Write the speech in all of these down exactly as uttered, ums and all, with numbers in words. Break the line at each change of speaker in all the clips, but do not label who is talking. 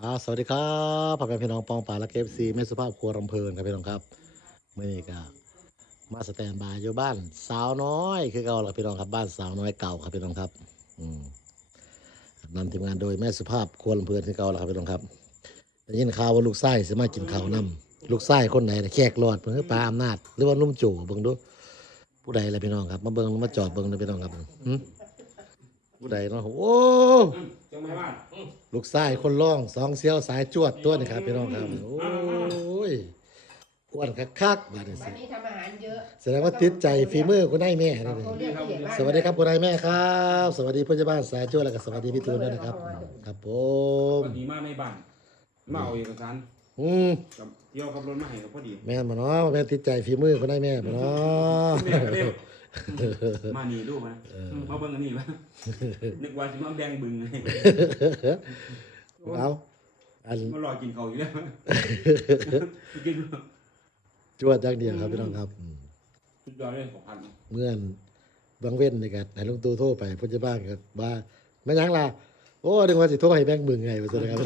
ครับสวัสดีครับพ่อแม่พี่น้องปองป่าและเคฟซีแม่สุภาพครัวรำเพลินครับพี่น้องครับมื่อนี้ก็มาสแตนบายอยู่บ้านสาวน้อยคือเก่าละพี่น้องครับบ้านสาวน้อยเก่าครับพี่น้องครับอืมนำทีมงานโดยแม่สุภาพครัวรำเพลินคือเก่าละครับพี่น้องครับได้ยินข่าวว่าลูกไส้สามารถกินข้าวนำลูกไส้คนไหนน่ะแขกหลอดเพิ่นคือปลาอำนาจหรือว่านุ่มโจเบิ่งดูผู้ใดล่ะพี่น้องครับมาเบิ่งมาจอดเบิ่งเลยพี่น้องครับหึผู้ใดเนาะโอ้
จังไม่บ้าน
ลูกชายคนร้องสองเสี้ยวสายจวดตัวนี่ครับพี่น้องครับโอ้ยอ้วนคักๆบาดนี้
วั
สิ
นนี้ทำอาหารเยอะ
แสดงว่าติดใจฝีมือคุณนายแม่นี่
เขาเรียกผู้ใหญ่บ้าน
สวัสดีครับคุณนายแม่ครับ สวัสดีผู้ใหญ่บ้านสายจวดแล้วก็สวัสดีพี่ตูนด้วยนะครับครับผม
พอดีมาในบ้านมาเอาเอกสาร
อืม
กับเที่ยวขับรถมาให้กับพอดี
แม่นบ่เนาะแม่นติดใจฝีมือคุณนายแม่บ่เนาะ
แม่ก็เร็วมานี่ดูมามาเบิ่งอันนี้วะนึกว่าสิมาแบ่งบึงไง
เอาอัน
มารอกินข้าวอยู่แล้วกิน
จวดอย่างเดียวครับพี่น้องครับอืม
สุดยอดเลยของพัน
เมื่อนบางเว้นนี่ก็ให้ลุงตู่โทรไปผู้ใหญ่บ้านก็ว่าแม่นหยังล่ะโอ้นึกว่าสิโทรให้แบงค์มึงไงว่าซั่นนะครับ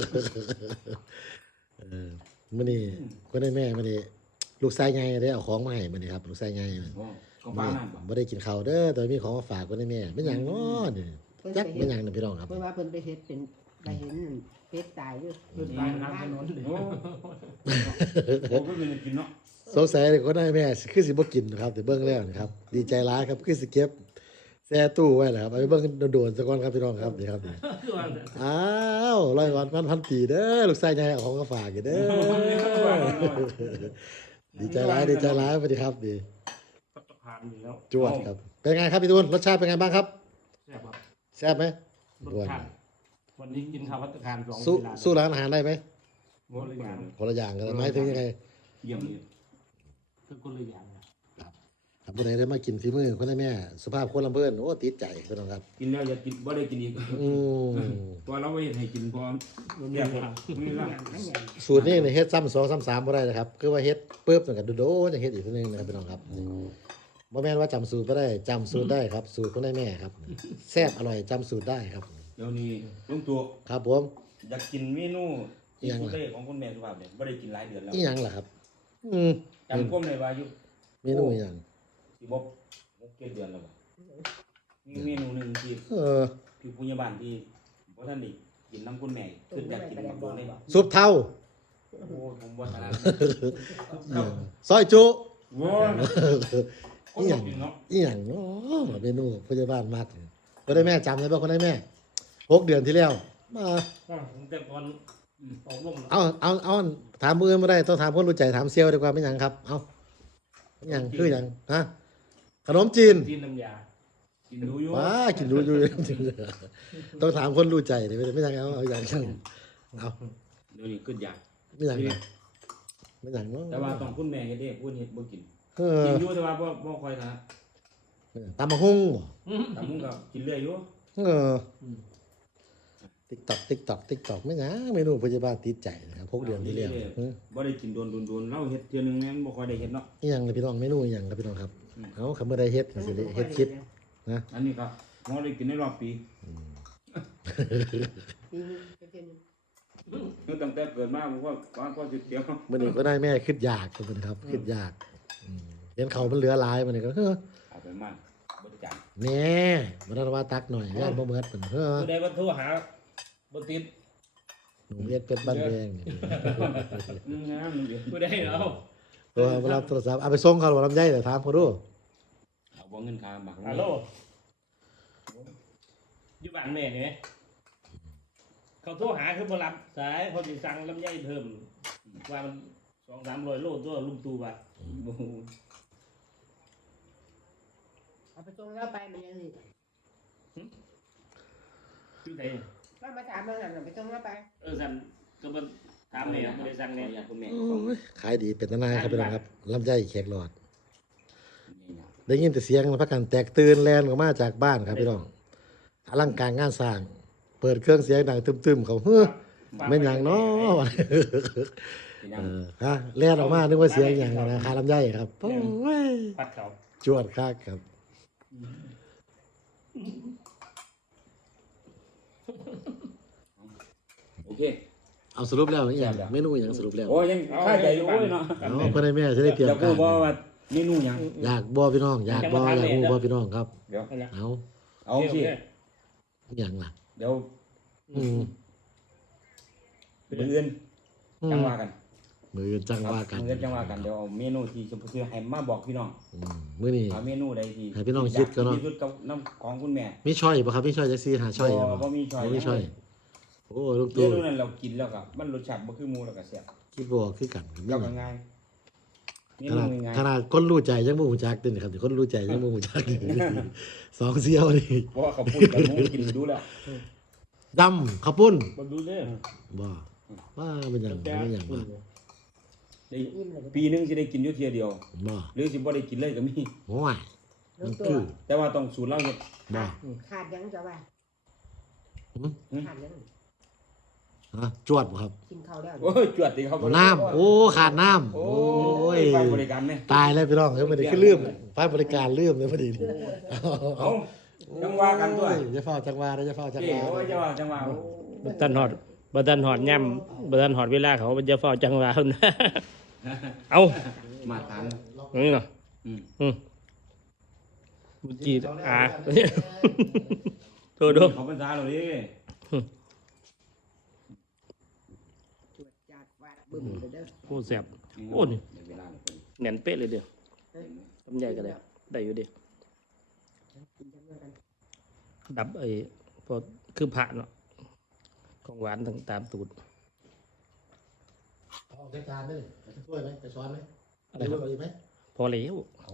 เออมื้อนี้คนได้แม่มื้อนี้ลูกชายใหญ่ได้เอาของมาให้มื้อนี้ครับลูกชายใหญ่
โอ้ก็ฟ้านั่นป่ะ
บ่ได้กินข้าวเด้อแต่มีของมาฝากคนได้แม่เป็นหยังเนาะนี่จักเป็นหยังนี่พี่น้องครับ
เพราะว่าเพิ่นไปเฮ็ดเป็นไปเห็นเฮ็ดตายอยู่
รถตายน้ำถนนเลย
โอ้โหก็คือกินเนาะ
สงสัยคนได้แม่คือสิบ่กินนะครับแต่เบิ่งแล้วนะครับ ดีใจหลายครับคือสิเก็บแช่ตู้ไว้แหละครับเอาไปเบิ่งโดนๆซะก่อนครับพี่น้องครับนี่ครับนี่
คือว่า
อ้าวร้อยวันพันพันปีเด้อลูกชายใหญ่เอาของมาฝากอยู่เด้อดีใจร้ายดีใจร้ายสวัสดีครับดี
พัฒผ่านอยู่แล้ว
จวดครับเป็นไงครับพี่ตูนรสชาติเป็นไงบ้างครับ
แซ่บครับ
แซ่บไหม
รสชาติวันนี้กินข้าวพัฒผ่านสอง
สู้
เวลา
สู้ร้านอาหารได้ไหม
หมดเลยอย่าง
คนละอย่างกันหมายถึงยังไง
เยี่ยมเลย
คือคนละอย่างนะ
ครับคนไหนได้มากินฝีมือคนได้แม่สุภาพคนลำเพิ่นโอ้ติดใจพี่น้องครับ
กินแล้วอย่ากินบ่ได้กินอีก
อืม
ตัวเราไว้ให้กินพร้อม
มันมีอย่าง
มีละ
สูตรนี้เนี่ยเฮ็ดซ้ำสองซ้ำสามบ่ได้นะครับคือว่าเฮ็ดปุ๊บตั้งแต่โดดๆจะเฮ็ดอีกทีนึงนะครับพี่น้องครับบ่แม่นว่าจำสูตรบ่ได้จำสูตรได้ครับ สูตรคนได้แม่ครับแซ่บอร่อยจำสูตรได้ครับ
เดี๋ยวนี้ลุงตัว
ครับผม
อยากกินเมนู
อิหยังล่ะ
ที่ของคุณแม่สุภาพเนี่ยไม่ได้กินหลายเดือนแล้ว
อีหยังล่ะครับ อืม
จำก้มในวาอยุ
เมนูอีหยัง
สิบหกเจ็ดเดือนแล้วบ่มีเมนูหนึ่งที่
เออ
ที่ผู้ใหญ่บ้านที่เพราะท่านนี่กินน้ำคุณแม่คืออยากกินแบบโดนเลย
ซุปเท่า
โอ้ผมว่าทาน
ซอยจุ
โว้ยคน
อีห
บ
ยั
อง กกินเนาะ
อีหยังเนาะเมนูพยาบาลมากคนได้แม่จำได้ป่ะคนได้แม่หกเดือนที่แล้วมา
ผมแต่ก่อนออกลม
เอาเอาเอาถามมือไม่ได้ต้องถามคนรู้ใจถามเซียวดีกว่าเป็นหยังครับ เอาเป็นหยังคือหยังฮะขนมจีน
จีนน้ำยา
กินดูอยู่
ว้ากินรู้อยู่ ต้องถามคนรู้ใจนี่ไม่ได้ไม่หยังเอาเอาอย่างช่างเอา
เดี๋ยวนี้ขึ้นอยาก
ไม่หยังนะไม่หยังเนาะ
แต่ว่าต้องคุณแม่เฮ็ดเด้พูดเฮ็ดบ่กิน
เออ
กินอยู่แต่ว่าบ่บ่ค่อยทาน
ตำมะฮุ่งบ่
แต่มึงก็กินเรื่อยอยู่
เออติ๊กตอกติ๊กตอกติ๊กตอกไม่หยังเมนูพยาบาลติดใจนะครับหกเดือนที่แล้วเออ
บ่ได้กินโดนโดนๆเราเฮ็ดเทื่อนึงแม่นบ่ค่อยได้เฮ็ดเนาะ
อีหยังเลยพี่น้องเมนูอีหยังครับพี่น้องครับเอาคำเมื่อใดเฮ็ดสิได้เฮ็ดคลิปนะ
อันนี้ก็บ่ได้กินในรอบปี
ปีนึงเป็นเดือนหนึ่ง
คือตั้งแต่เกิดมาผมว่าว่าก็สิเกี่ยว
มื่อนี้ก็ได้แม่คิดยากทุกคนครับคิดยากอืมเห็นเขามันเหลือหลายมันนี่ก็เฮ้อ
เอาไปมันบริจาค
แม่มันต้องว่าตักหน่อยย่านบ่เหมือนเพิ่นเฮ้อ
ผู้ใดว่าโทรหาบติด
หนุ่มเอ็ดเป็ดบ้านแดงนี่
อืมนะมึงเดี๋ยว
ผู้ใดเอา
ตัวเวลาโทรศัพท์เอาไปส่งเขาหรือว่าลำไยแต่ถามเขาดู
เอาบ่เงินค่าหมัก
ฮัลโหลอยู่บ้านแม่เนี่ยเขาโทรหาคือบ่รับสายเขาสิสั่งลำไยเพิ่มว่ามันสองสามร้อยโลตัวลุงตู่ว่า
บ่
เอาไปส่งแล้วไปมันยังนี่
อยู่ไหน
ก็มาถามมาหันเอาไปส่งแล้วไป
เออสั่นก็บ่ถามแม่บ่ได้สั่ง
แม่
แน่
อยากคุณแม่
โอ้ยขายดีเป็นตานายครับพี่น้องครับลำไยแขกหลอด
นี่นะ
ได้ยินแต่เสียงพักกันแตกตื่นแลนออกมาจากบ้านครับพี่น้องอลังการงานสร้าง เปิดเครื่องเสียงดังตึมๆเขาเฮ้อแม่นหยังเนาะ
เป็นยั
เอง อฮะแล่นออกมานึกว่าเสียงอย่างนะคาลำไยครับโอ้ย
ปัดเขา
จวดคักครับ
โอเค
เอาสรุปแล้วอีหยังเมนูอีหยังสรุปแล้ว
โอ้ยยังค่าใจอยู่โอ้ยเนาะ
เอาเพิ่นให้แม่สิได้เตรียม
เดี๋ยว
กา
กู
ร
บอกว่าเมนูหยัง
อยากบ่พี่น้องอยากบ่อยากฮู้บ่พี่น้องครับ
เดี๋ยว
นั่นแหละ
เอา
เอาสิ
โอเค
หยังล่ะ
เดี๋ยว
อืม
มื้ออื่น
อื
จัง
ม
ว่ากัน
มื้ออื่นจังว่ากัน
มื้ออื่นจังว่ากันเดี๋ยวเอาเมนูที่ชมพูซื้อให้มาบอกพี่น้อง
อืมมื้อนี้
เอาเมนูใดที่
ให้พี่น้องคิดก่อนเนาะ
ที่สุดกับน้ำของคุณแม่
มีช้อยบ่ครับมีช้อยจักซี่หาช้อย
บ่
บ่
บ่มีช้อย
บ่มีช้อยโอ้ลูก
เม
ตู่
นูนั้นเรากินแล้วก็มันรสชาติบ่คือหมูแล้วก็แซ่บ
คิดบ่ออกคือกันมี
แล้ว
ห
ก็
ยัง
ง่ายเม
ข
นู
นาด
ง่าย
ขนาดคนรู้ใจยังบ่ฮู้จักตินี่ครับคนรู้ใจยังบ่ฮู้จัก สองเสี้ยวนี่
เพราะว่าเขาพูดกับหมูกินดูแล้ว
ดำข้าวปุ้น
มาดูเด้อ
บ่ว่าเป็นหยัง
แต่
เป็นหยังวะ
ได้ปีหนึงสิได้กินอยู่เที่ยเดียว
บ่
หรือสิบ่ได้กินเลยก็มี
โอ้ย
ลู
มั
ก
น
ตัว
คือ
แต่ว่าต้องสูตรเราเฮ็ด
บ่
ขาดยังจะว่า
หืม
ขาดยัง
ฮะจวดบ่ครับ
กินข้าวแล้ว
โอ้ยจวดติเขา
บ่น้ำโอ้ขาดน้ำ
โอ้
โอ้
ย
ย
ฝ่ายบริการแม่
ตายแล้วพี่น้องเอ้ยบ่ได้คือลืมฝ่ายบริการลืมเลยพอดี
เอาจังว่ากันด้วย
โอ้อย่าเฝ้าจังว่าเด้ออย่าเฝ้าจัง
เอ้
ว่า
โอ้ยจังว่าจังว่า
บัตันหอดบัตันหอดย่ำบัตันหอดเวลาเขามันจะเฝ้าจังหวะเอานะเอา
มาทาน
นี่เนาะ
อืม
อืมบุจีอ่าโทษดู
เขาเป็นษาเราดิ
จวดจาดวาดบึ้มไปเด้อ
โอ้แสบโอ้นี่
เดี๋ยวเวลาเลย
แน่นเป๊ะเลยเดียวทำใหญ่กันเลยได้อยู่เดียว
กินจังเมื่อกัน
ดับไอ้พอคือผ่าเนาะของหวานต่างตามตูด
เอาใส่จานเด้อไปช่วยไหมไปช้อนไหม
อะไร
ไป
วะ
ช่วยอีกไหม
พอแล้ว
เอา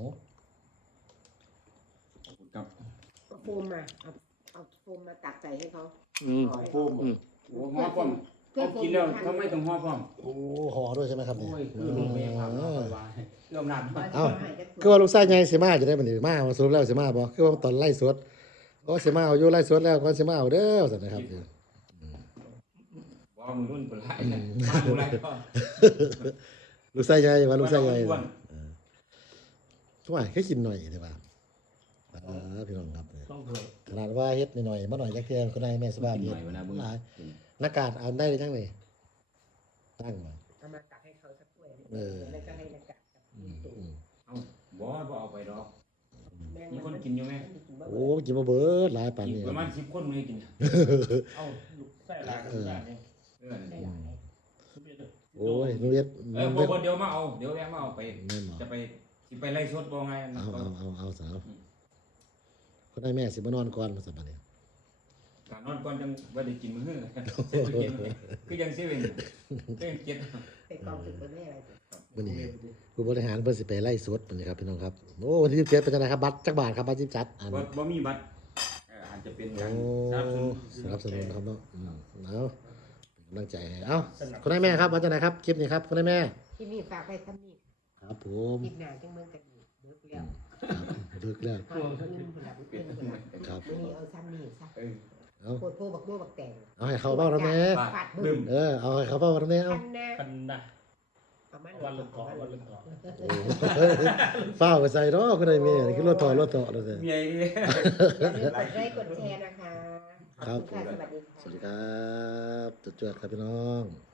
ครับ
เอาโฟมมาเอาเอาโฟมมาตักใส่ให้เขา
อืม
โฟม
อืม
โอ้ห่อพร้อมเอากินแล้วทำไมต้องห่อพร้อม
โอ้ห่อด้วยใช่ไหมครับ
โอ้
เนี่ย
ยคือโรงพยาบาลเอาไปวางเริ่มนาน
เอา
เอ้า
ให้จัก
คือว่าลูกชายใหญ่สิมาจะได้บัดนี้มามาสรุปแล้วสิมาบ่คือว่าตอนไล่สดโอ้สิมาเอาอยู่ไล่สดแล้วก่อนสิมาเอาเด้อสั่นนะครับ
ว่ามือรุ่นเป็นไรมาดูไรก็
ลูกชายใหญ่ว่าลูกชายใหญ่
อ้วน
ทุกอย่างแค่กินหน่อยได้ป่ะอ่าพี่น้องครับ
ต้องเผื่อ
ขนาดว่าเฮ็ดหน่อยๆมาหน่อยจักเทื่อคนใดแม่สบาย
กินห
เฮ็
น่
ด
อยวันนะบุญ
หลายหน้ากากเอาได้เลยจังเลยตั้งมา
เอามาตักให้เขาสักถ้วย
เออ
แล้วก็ให้นักกะกับ
อืม
ตู่
อืม
เอาบ่บ่เอาไปดอก
แม่ง
มีคนกินอยู่ไหม
โอ้กินมาเบิดหลายปาน
อีก
นี้
ประมาณสิบคนไม่กิน
เอาลูกใส่ลายกันได้เนี่ย
เออ
ได้หลาย
โอ้ยนุเรียน
เออบ่บ่เดี๋ยวมาเอาเดี๋ยวแวะมาเอาไป
แม่นบ่
จะไปสิไปไล่สดบ่ไง
เอาเอาเอาเอาสาวคนได้แม่สิมานอนก่อนมาสัปดาห์นี้
การนอนก่อนจังว่าได้กินมื้อคือยังเซเว่นก็ยังเก็บ
ไปกองถึงไปแม่อะไรตัว
มื้อนี้ผู้บริหารเพิ่นสิไปไล่สดมื้อนี้ครับพี่น้องครับโอ้วันที่สิบเจ็ดเป็นจังไดครับบัตรจักบาทครับบัตรสิบจัดอัน
บ่บ่มีบัตรเอ่ออาจจะเป็นการ
โอ้
สนับสนุน
สนับสนุนครับเนาะอืมเอาเป็นกำลังใจให้เอ้าคนได้แม่ครับว่าจังไดครับคลิปนี้ครับคนได้แม่
ที่นี่ฝากไปซ้ำนี่
ครับผม
คลิปหน้าจังเมืองกันอีกเบิกแล้ว
ครับดึกแล้ว
หอยเขานึ่งผลับเป็นผลับ
ครับ
วันนี้เอาซ้ำนี่ซะ
เออ
เอา
โคตรโพบักบัวบักแตง
เอาให้เขาเบ้าทำไม
ฟาดบึ้ม
เออเอาให้เขาเบ้าทำไมเอา
คันนะ
กันนะ
เอามัน
วันละขอวันละขอ
โอ้ฟ้าวไปใส่เนาะคนได้แม่นี่คือรถต่อรถต่อเลย
มีไอ้นี่
อย่าลืมกดไลค์กดแชร์นะคะ
ครับ
ขอณะสวัสดีค่ะ
สวัสดีครับจุดจวดครับพี่น้อง